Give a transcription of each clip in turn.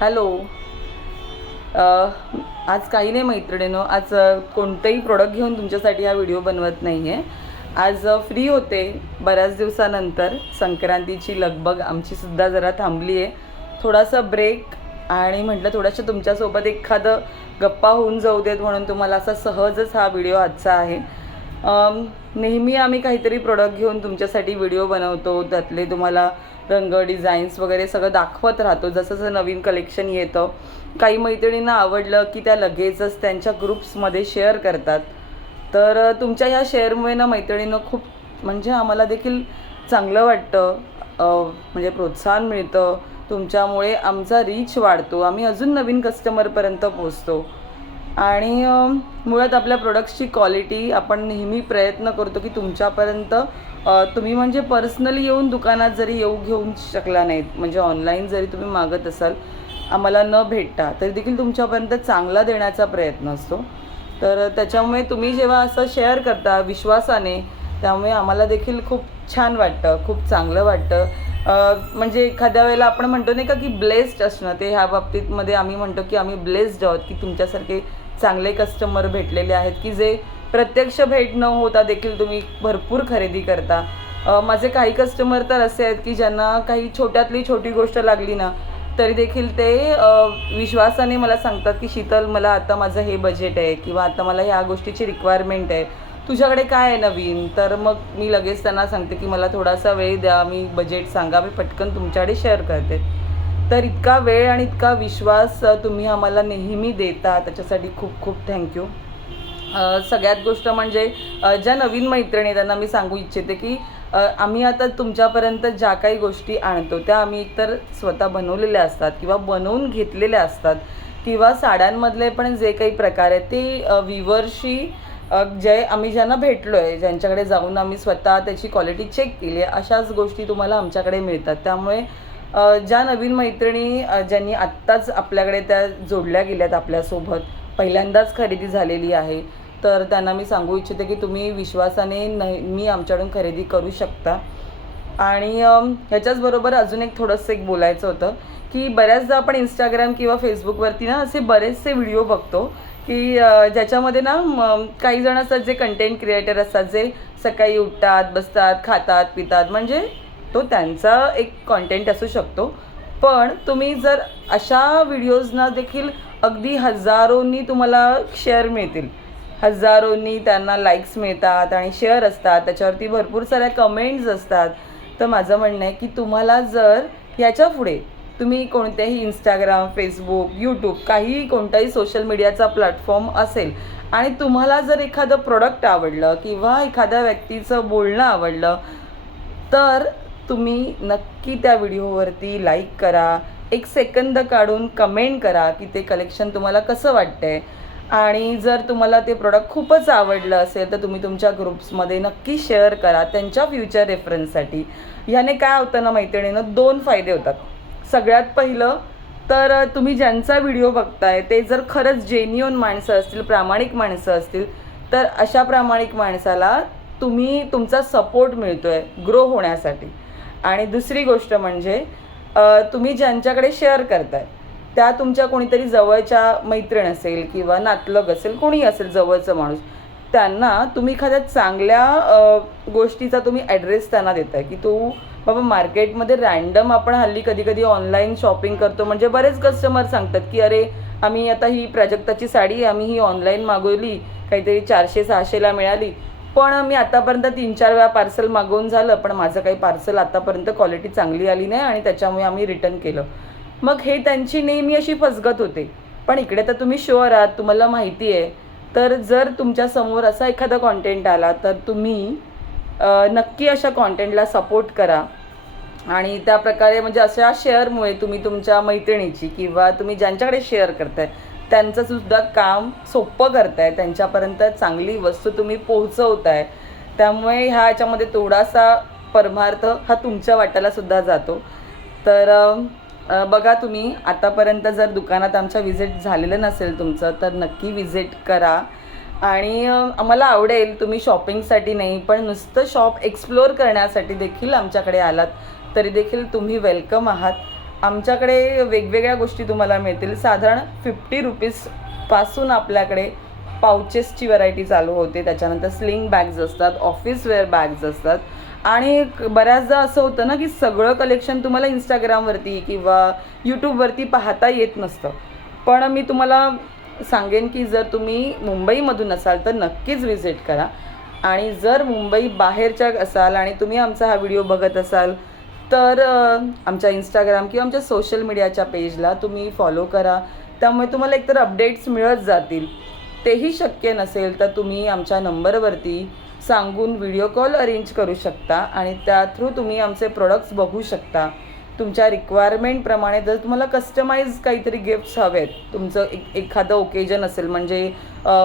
Hello. आज काही नाही मैत्रिणींनो, आज कोणतेही प्रोडक्ट घेऊन तुमच्यासाठी हा व्हिडिओ बनवत नाही आहे. आज फ्री होते बऱ्याच दिवसानंतर. संक्रांतीची लगबग आमचीसुद्धा जरा थांबली आहे. थोडासा ब्रेक आणि म्हटलं थोडंसं तुमच्यासोबत एखादं गप्पा होऊन जाऊ देत म्हणून तुम्हाला असा सहजच हा व्हिडिओ आजचा आहे. नेहमी आम्ही काहीतरी प्रोडक्ट घेऊन तुमच्यासाठी व्हिडिओ बनवतो, त्यातले तुम्हाला रंग डिझाईन्स वगैरे सगळं दाखवत राहतो. जसं जसं नवीन कलेक्शन येतं, काही मैत्रिणींना आवडलं की त्या लगेचच त्यांच्या ग्रुप्समध्ये शेअर करतात. तर तुमच्या ह्या शेअरमुळे ना मैत्रिणींना खूप म्हणजे आम्हाला देखील चांगलं वाटतं, म्हणजे प्रोत्साहन मिळतं. तुमच्यामुळे आमचा रीच वाढतो, आम्ही अजून नवीन कस्टमरपर्यंत पोचतो. आणि मुळात आपल्या प्रोडक्ट्सची क्वालिटी आपण नेहमी प्रयत्न करतो की तुमच्यापर्यंत तुम्ही म्हणजे पर्सनली येऊन दुकानात जरी घेऊन शकला नाहीत, म्हणजे ऑनलाईन जरी तुम्ही मागत असाल आम्हाला न भेटता, तरी देखील तुमच्यापर्यंत चांगला देण्याचा प्रयत्न असतो. तर त्याच्यामुळे तुम्ही जेव्हा असं शेअर करता विश्वासाने, त्यामुळे आम्हाला देखील खूप छान वाटतं, खूप चांगलं वाटतं. म्हणजे एखाद्या वेळेला आपण म्हणतो नाही का की ब्लेस्ड असणं, ते ह्या बाबतीतमध्ये आम्ही म्हणतो की आम्ही ब्लेस्ड आहोत की तुमच्यासारखे चांगले कस्टमर भेटलेले आहेत की जे प्रत्यक्ष भेट न होता देखील तुम्ही भरपूर खरेदी करता. माझे काही कस्टमर तर असे आहेत की ज्यांना काही छोट्यातली छोटी गोष्ट लागली ना तरी देखील ते विश्वासाने मला सांगतात की शीतल, मला आता माझं हे बजेट आहे किंवा आता मला ह्या गोष्टीची रिक्वायरमेंट आहे, तुझ्याकडे काय आहे नवीन. तर मग मी लगेच त्यांना सांगते की मला थोडासा वेळ द्या, मी बजेट सांगा, मी पटकन तुमच्याकडे शेअर करते. तर इतका वेळ आणि इतका विश्वास तुम्ही आम्हाला नेहमी देता, त्याच्यासाठी खूप खूप थँक्यू. सगळ्यात गोष्ट म्हणजे ज्या नवीन मैत्रिणी त्यांना मी सांगू इच्छिते की आम्ही आता तुमच्यापर्यंत ज्या काही गोष्टी आणतो त्या आम्ही एकतर स्वतः बनवलेल्या असतात किंवा बनवून घेतलेल्या असतात, किंवा साड्यांमधले पण जे काही प्रकार आहेत ते विवर्सशी जे आम्ही ज्यांना भेटलो आहे, ज्यांच्याकडे जाऊन आम्ही स्वतः त्याची क्वालिटी चेक केली आहे, अशाच गोष्टी तुम्हाला आमच्याकडे मिळतात. त्यामुळे ज्या नवीन मैत्रिणी ज्यांनी आत्ताच आपल्याकडे त्या जोडल्या गेल्यात आपल्यासोबत, पहिल्यांदाच खरेदी झालेली आहे, तर त्यांना मी सांगू इच्छिते की तुम्ही विश्वासाने नेहमी आमच्याकडून खरेदी करू शकता. आणि ह्याच्याचबरोबर अजून थोडंसं बोलायचं होतं की बऱ्याचदा आपण इंस्टाग्राम किंवा फेसबुकवरती ना असे बरेचसे व्हिडिओ बघतो की ज्याच्यामध्ये ना काही जण असतात जे कंटेंट क्रिएटर असतात, जे सकाळी उठतात, बसतात, खातात, पितात, म्हणजे तो त्यांचा एक कॉन्टेंट असू शकतो. पण तुम्ही जर अशा व्हिडिओजना देखील अगदी हजारोंनी तुम्हाला शेअर मिळतील, हजारोंनी त्यांना लाईक्स मिळतात आणि शेअर असतात, त्याच्यावरती भरपूर साऱ्या कमेंट्स असतात. तर माझं म्हणणं आहे की तुम्हाला जर याच्या पुढे तुम्ही कोणत्याही इंस्टाग्राम, फेसबुक, यूट्यूब, काही कोणताही सोशल मीडियाचा प्लॅटफॉर्म असेल आणि तुम्हाला जर एखादं प्रोडक्ट आवडलं किंवा एखाद्या व्यक्तीचं बोलणं आवडलं, तर तुम्ही नक्की त्या व्हिडिओवरती लाईक करा, एक सेकंद काढून कमेंट करा की ते कलेक्शन तुम्हाला कसं वाटतंय. आणि जर तुम्हाला ते प्रोडक्ट खूपच आवडलं असेल तर तुम्ही तुमच्या ग्रुप्समध्ये नक्की शेअर करा त्यांच्या फ्युचर रेफरन्ससाठी. ह्याने काय होतं ना मैत्रिणीनं, दोन फायदे होतात. सगळ्यात पहिलं तर तुम्ही ज्यांचा व्हिडिओ बघताय ते जर खरंच जेन्युइन माणसं असतील, प्रामाणिक माणसं असतील, तर अशा प्रामाणिक माणसाला तुमचा सपोर्ट मिळतो आहे ग्रो होण्यासाठी. आणि दुसरी गोष्ट म्हणजे तुम्ही ज्यांच्याकडे शेअर करताय त्या तुमच्या कोणीतरी जवळच्या मैत्रीण असेल किंवा नातलग असेल, कोणी असेल जवळचं माणूस, त्यांना तुम्ही एखाद्या चांगल्या गोष्टीचा तुम्ही ॲड्रेस त्यांना देताय की तू बाबा मार्केटमध्ये रँडम आपण हल्ली कधी कधी ऑनलाईन शॉपिंग करतो, म्हणजे बरेच कस्टमर सांगतात की अरे आम्ही आता ही प्राजक्ताची साडी आम्ही ही ऑनलाईन मागवली, काहीतरी 400-600ला मिळाली, पण मी आतापर्यंत 3-4 वेळा पार्सल मागवून झालं, पण माझं काही पार्सल आतापर्यंत क्वालिटी चांगली आली नाही आणि त्याच्यामुळे आम्ही रिटर्न केलं. मग हे त्यांची नेहमी अशी फसगत होते. पण इकडे तर तुम्ही शुअर आहात, तुम्हाला माहिती आहे, तर जर तुमच्यासमोर असा एखादा कॉन्टेंट आला तर तुम्ही नक्की अशा कॉन्टेंटला सपोर्ट करा. आणि त्या प्रकारे म्हणजे अशा शेअरमुळे तुम्ही तुमच्या मैत्रिणीची किंवा तुम्ही ज्यांच्याकडे शेअर करताय त्यांचंसुद्धा काम सोपं करताय, त्यांच्यापर्यंत चांगली वस्तू तुम्ही पोहोचवताय. त्यामुळे ह्याच्यामध्ये थोडासा परमार्थ हा तुमच्या वाट्यालासुद्धा जातो. तर बघा, तुम्ही आतापर्यंत जर दुकानात आमच्या व्हिजिट झालेलं नसेल तुमचं, तर नक्की व्हिजिट करा. आणि आम्हाला आवडेल तुम्ही शॉपिंगसाठी नाही पण नुसतं शॉप एक्सप्लोअर करण्यासाठी देखील आमच्याकडे आलात तरी देखील तुम्ही वेलकम आहात. आमच्याकडे वेगवेगळ्या गोष्टी तुम्हाला मिळतील. साधारण 50 रुपीजपासून आपल्याकडे पाउचेसची व्हरायटी चालू होते. त्याच्यानंतर स्लिंग बॅग्स असतात, ऑफिस वेअर बॅग्स असतात. आणि बऱ्याचदा असं होतं ना की सगळं कलेक्शन तुम्हाला इंस्टाग्रामवरती किंवा यूट्यूबवरती पाहता येत नसतं. पण मी तुम्हाला सांगेन की जर तुम्ही मुंबईमधून असाल तर नक्कीच व्हिजिट करा. आणि जर मुंबई बाहेरच्या असाल आणि तुम्ही आमचा हा व्हिडिओ बघत असाल तर आमच्या इंस्टाग्राम किंवा आमच्या सोशल मीडियाच्या पेजला तुम्ही फॉलो करा. त्यामुळे तुम्हाला एकतर अपडेट्स मिळत जातील. तेही शक्य नसेल तर तुम्ही आमच्या नंबरवरती सांगून व्हिडिओ कॉल अरेंज करू शकता आणि त्या थ्रू तुम्ही आमचे प्रोडक्ट्स बघू शकता. तुमच्या रिक्वायरमेंटप्रमाणे जर तुम्हाला कस्टमाइज काहीतरी गिफ्ट्स हवेत, तुमचं एखादं ओकेजन असेल, म्हणजे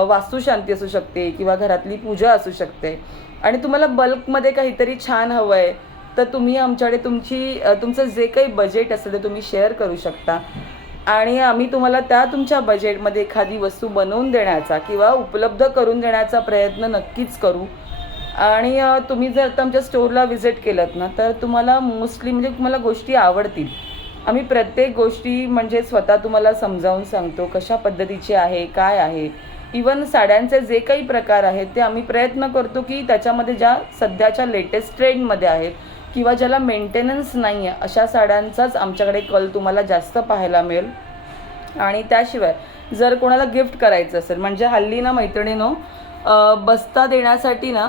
वास्तुशांती असू शकते किंवा घरातली पूजा असू शकते आणि तुम्हाला बल्कमध्ये काहीतरी छान हवं आहे, तर तुम्ही आमच्याकडे तुमचं जे काही बजेट असेल ते तुम्ही शेअर करू शकता आणि आम्ही तुम्हाला त्या तुमच्या बजेटमध्ये एखादी वस्तू बनवून देण्याचा किंवा उपलब्ध करून देण्याचा प्रयत्न नक्कीच करू. आणि तुम्ही जर आता आमच्या स्टोअरला व्हिजिट केलं ना तर तुम्हाला मोस्टली म्हणजे तुम्हाला गोष्टी आवडतील. आम्ही प्रत्येक गोष्टी म्हणजे स्वतः तुम्हाला समजावून सांगतो कशा पद्धतीची आहे, काय आहे. इवन साड्यांचे जे काही प्रकार आहेत ते आम्ही प्रयत्न करतो की त्याच्यामध्ये ज्या सध्याच्या लेटेस्ट ट्रेंडमध्ये आहेत किंवा ज्याला मेंटेनन्स नाही आहे अशा साड्यांचाच आमच्याकडे कल तुम्हाला जास्त पाहायला मिळेल. आणि त्याशिवाय जर कोणाला गिफ्ट करायचं असेल, म्हणजे हल्ली ना मैत्रिणीनो बस्ता देण्यासाठी ना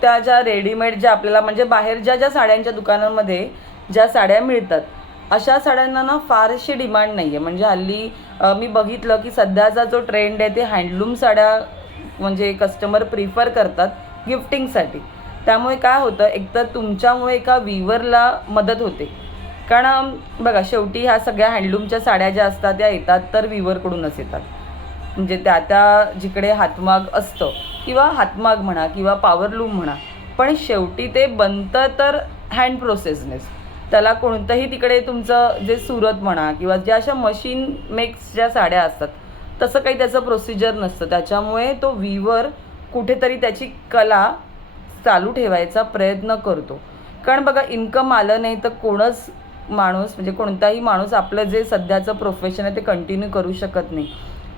त्या ज्या रेडीमेड ज्या आपल्याला म्हणजे बाहेर ज्या साड्यांच्या दुकानांमध्ये ज्या साड्या मिळतात अशा साड्यांना ना फारशी डिमांड नाही आहे. म्हणजे हल्ली मी बघितलं की सध्याचा जो ट्रेंड आहे ते हँडलूम साड्या म्हणजे कस्टमर प्रिफर करतात गिफ्टिंगसाठी. त्यामुळे काय होतं, एकतर तुमच्यामुळे एका वीवरला मदत होते. कारण बघा शेवटी ह्या सगळ्या हँडलूमच्या साड्या ज्या असतात त्या येतात तर वीवरकडूनच येतात. म्हणजे त्या जिकडे हातमाग असतं किंवा हातमाग म्हणा किंवा पॉवरलूम म्हणा, पण शेवटी ते बनतं तर हँड प्रोसेसनेच. त्याला कोणतंही तिकडे तुमचं जे सुरत म्हणा किंवा ज्या अशा मशीन मेक्स ज्या साड्या असतात तसं काही त्याचं प्रोसिजर नसतं. त्याच्यामुळे तो वीवर कुठेतरी त्याची कला चालू ठेवायचा प्रयत्न करतो. कारण बघा इन्कम आलं नाही तर कोणच माणूस म्हणजे कोणताही माणूस आपलं जे सध्याचं प्रोफेशन आहे ते कंटिन्यू करू शकत नाही.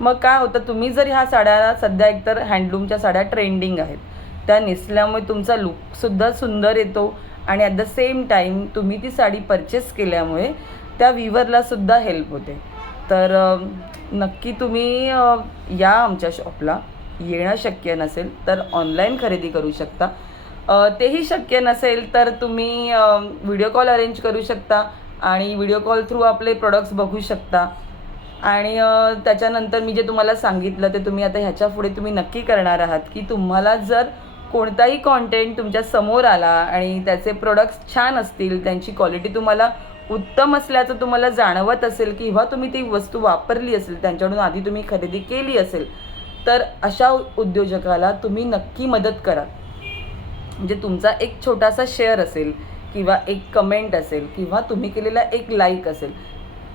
मग काय होतं, तुम्ही जर ह्या साड्या सध्या एकतर हँडलूमच्या साड्या ट्रेंडिंग आहेत त्या नेसल्यामुळे तुमचा लुकसुद्धा सुंदर येतो आणि ॲट द सेम टाईम तुम्ही ती साडी परचेस केल्यामुळे त्या वीवरलासुद्धा हेल्प होते. तर नक्की तुम्ही या आमच्या शॉपला. येणं शक्य नसेल तर ऑनलाईन खरेदी करू शकता. तेही शक्य नसेल तर तुम्ही व्हिडिओ कॉल अरेंज करू शकता आणि व्हिडिओ कॉल थ्रू आपले प्रोडक्ट्स बघू शकता. आणि त्याच्यानंतर मी जे तुम्हाला सांगितलं ते तुम्ही आता ह्याच्या पुढे तुम्ही नक्की करणार आहात की तुम्हाला जर कोणताही कॉन्टेंट तुमच्या समोर आला आणि त्याचे प्रोडक्ट्स छान असतील, त्यांची क्वालिटी तुम्हाला उत्तम असल्याचं तुम्हाला जाणवत असेल किंवा तुम्ही ती वस्तू वापरली असेल, त्यांच्याकडून आधी तुम्ही खरेदी केली असेल, तर अशा उद्योजकाला तुम्ही नक्की मदत करा. म्हणजे तुमचा एक छोटासा शेअर असेल किंवा एक कमेंट असेल किंवा तुम्ही केलेला एक लाईक असेल,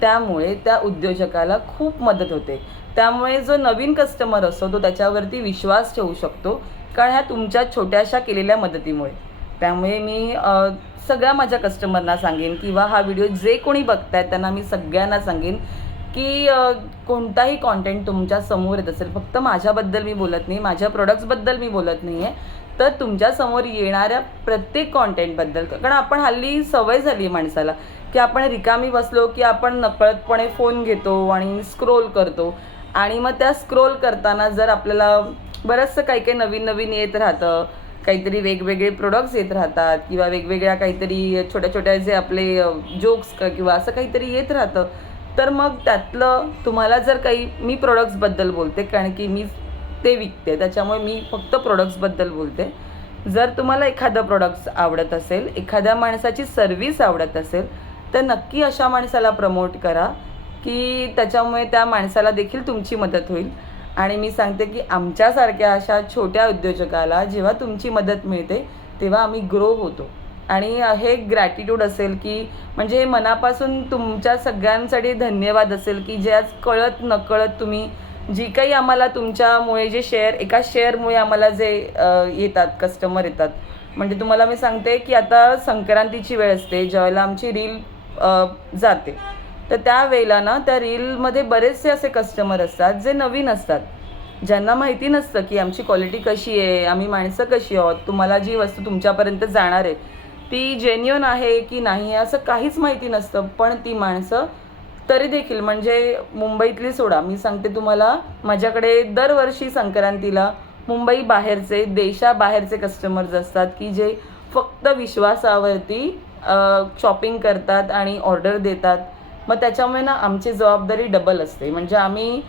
त्यामुळे त्या उद्योजकाला खूप मदत होते. त्यामुळे जो नवीन कस्टमर असतो तो त्याच्यावरती विश्वास ठेवू शकतो, कारण ह्या तुमच्या छोट्याशा केलेल्या मदतीमुळे. त्यामुळे मी सगळ्या माझ्या कस्टमरना सांगेन किंवा हा व्हिडिओ जे कोणी बघतायत त्यांना मी सगळ्यांना सांगेन की कोणताही कॉन्टेंट तुमच्या समोर येत असेल, फक्त माझ्याबद्दल मी बोलत नाही, माझ्या प्रोडक्ट्सबद्दल मी बोलत नाही आहे, तर तुमच्यासमोर येणाऱ्या प्रत्येक कॉन्टेंटबद्दल. कारण आपण हल्ली सवय झाली आहे माणसाला की आपण रिकामी बसलो की आपण नकळतपणे फोन घेतो आणि स्क्रोल करतो आणि मग त्या स्क्रोल करताना जर आपल्याला बरंचसं काही काही नवीन नवीन येत राहतं, काहीतरी वेगवेगळे प्रोडक्ट्स येत राहतात किंवा वेगवेगळ्या काहीतरी छोट्या छोट्या जे आपले जोक्स किंवा असं काहीतरी येत राहतं, तर मग त्यातलं तुम्हाला जर काही मी प्रोडक्ट्सबद्दल बोलते कारण की मी ते विकते, त्याच्यामुळे मी फक्त प्रोडक्ट्सबद्दल बोलते. जर तुम्हाला एखादं प्रोडक्ट्स आवडत असेल, एखाद्या माणसाची सर्व्हिस आवडत असेल, तर नक्की अशा माणसाला प्रमोट करा की त्याच्यामुळे त्या माणसाला देखील तुमची मदत होईल. आणि मी सांगते की आमच्यासारख्या अशा छोट्या उद्योजकाला जेव्हा तुमची मदत मिळते तेव्हा आम्ही ग्रो होतो. आणि हे ग्रॅटिट्यूड असेल की म्हणजे मनापासून तुमच्या सगळ्यांसाठी धन्यवाद असेल की जे आज कळत नकळत तुम्ही जी काही आम्हाला तुमच्यामुळे जे एका शेअरमुळे आम्हाला जे येतात कस्टमर येतात. म्हणजे तुम्हाला मी सांगते की आता संक्रांतीची वेळ असते ज्यावेळेला आमची रील जाते. तर त्यावेळेला ना त्या रीलमध्ये बरेचसे असे कस्टमर असतात जे नवीन असतात, ज्यांना माहिती नसतं की आमची क्वालिटी कशी आहे, आम्ही माणसं कशी आहोत, तुम्हाला जी वस्तू तुमच्यापर्यंत जाणार आहे ती जेन्युइन आहे की नाही असं काहीच माहिती नसतं. पण ती माणसं तरी देखील, म्हणजे मुंबईतली सोडा, मी सांगते तुम्हाला, माझ्याकडे दरवर्षी संक्रांतीला मुंबई बाहेरचे, देशाबाहेरचे कस्टमर्स असतात की जे फक्त विश्वासावरती शॉपिंग करतात आणि ऑर्डर देतात. मग त्याच्यामुळे ना आमची जबाबदारी डबल असते. म्हणजे आम्ही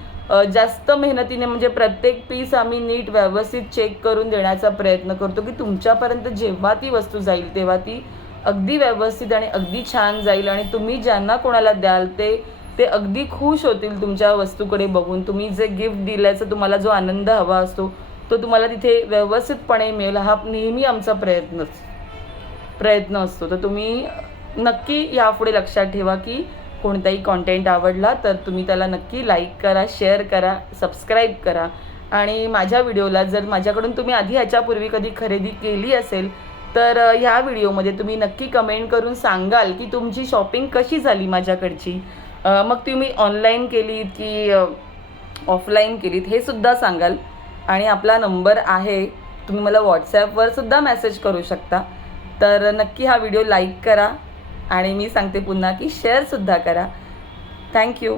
जास्त मेहनतीने, म्हणजे प्रत्येक पीस आम्ही नीट व्यवस्थित चेक करून देण्याचा प्रयत्न करतो की तुमच्यापर्यंत जेव्हा ती वस्तू जाईल तेव्हा ती अगदी व्यवस्थित आणि अगदी छान जाईल आणि तुम्ही ज्यांना कोणाला द्याल ते अगदी खुश होतील तुमच्या वस्तूकडे बघून. तुम्ही जे गिफ्ट दिल्याचा तुम्हाला जो आनंद हवा असतो तो तुम्हाला तिथे व्यवस्थितपणे मिळेल, हा नेहमी आमचा प्रयत्न असतो. तर तुम्ही नक्की यापुढे लक्षात ठेवा की कोणताही कॉन्टेंट आवडला तर तुम्ही त्याला नक्की लाईक करा, शेअर करा, सबस्क्राईब करा. आणि माझ्या व्हिडिओला जर माझ्याकडून तुम्ही आधी ह्याच्यापूर्वी कधी खरेदी केली असेल तर ह्या व्हिडिओमध्ये तुम्ही नक्की कमेंट करून सांगाल की तुमची शॉपिंग कशी झाली माझ्याकडची. मग तुम्ही ऑनलाईन केलीत की ऑफलाईन केलीत हे सुद्धा सांगाल. आणि आपला नंबर आहे, तुम्ही मला व्हॉट्सॲपवर सुद्धा मेसेज करू शकता. तर नक्की हा व्हिडिओ लाईक करा आणि मी सांगते पुन्हा की शेअरसुद्धा करा. थँक्यू.